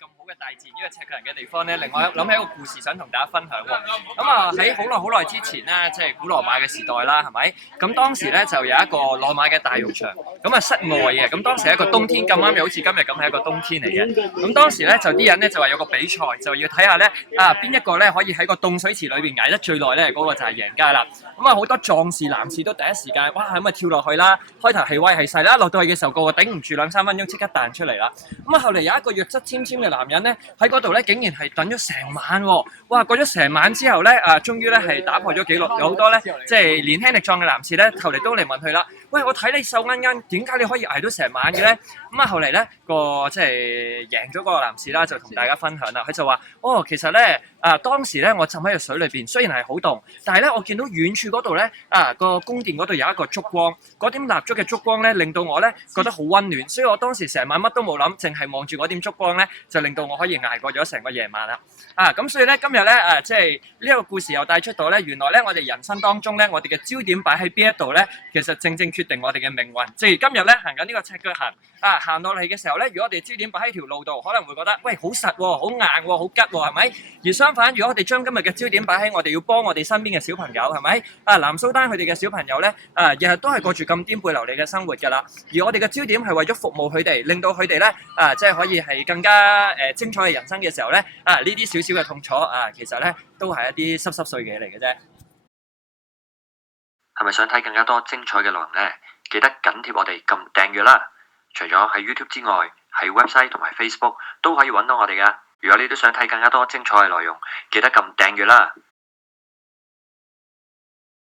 咁好嘅大自然呢個赤腳人嘅地方咧，令我諗起一個故事想同大家分享喎。咁啊喺好耐之前咧，即係古羅馬嘅時代啦，係咪？咁當時咧就有一個羅馬嘅大浴場，咁啊室外嘅，咁當時係一個冬天咁啱，又好似今日咁係一個冬天嚟嘅。咁當時咧就啲人咧就話有個比賽，就要睇下咧邊一個咧可以喺個凍水池裏邊捱得最耐咧，嗰個就係贏家啦。咁啊好多壯士男士都第一時間哇咁啊跳落去啦，開頭係威係勢啦，落到去嘅時候個個頂唔住2-3分鐘即刻彈出嚟啦。咁啊後嚟有一個弱質纖纖嘅男人咧喺嗰度咧竟然係等咗成晚喎，哇過咗成晚之後咧終於咧係打破咗紀錄，有好多咧即係年輕力壯嘅男士咧後嚟都嚟問佢啦，喂我睇你瘦奀奀，點解你可以捱到成晚嘅咧？咁啊後嚟咧個即係贏咗嗰個男士啦，就同大家分享啦，佢就話其實咧當時咧我浸喺個水裏邊，雖然係好凍，但係咧我見到遠處嗰度咧個宮殿嗰度有一個燭光，嗰點蠟燭嘅燭光咧令到我咧覺得好溫暖，所以我當時成晚乜都冇諗，淨係望住嗰點燭光咧，就令到我可以捱過咗成個夜晚啦。咁所以咧今日咧即係呢一個故事又帶出到咧，原來咧我哋人生當中咧，我哋嘅焦點擺喺邊一度咧，其實正正決定我哋嘅命運。即係今日咧行緊呢個赤腳行行落嚟嘅時候咧，如果我哋焦點擺喺條路度，可能會覺得喂好實喎，好硬喎，好吉喎，係咪？而相反，如果我哋將今日嘅焦點擺喺我哋要幫我哋身邊嘅小朋友，係咪？南蘇丹佢哋嘅小朋友咧日日都係過住咁顛沛流離嘅生活㗎啦。而我哋嘅焦點係為咗服務佢哋，令到佢哋咧即係可以係更加精彩嘅人生嘅時候咧呢啲少少嘅痛楚其實咧都係一啲濕濕碎嘢嚟嘅啫。係咪想睇更加多精彩嘅內容呢？記得緊貼我哋撳訂閱啦！除咗喺 YouTube 之外，喺 website 同埋 Facebook 都可以揾到我哋噶。如果你都想睇更加多精彩嘅內容，記得撳訂閱啦！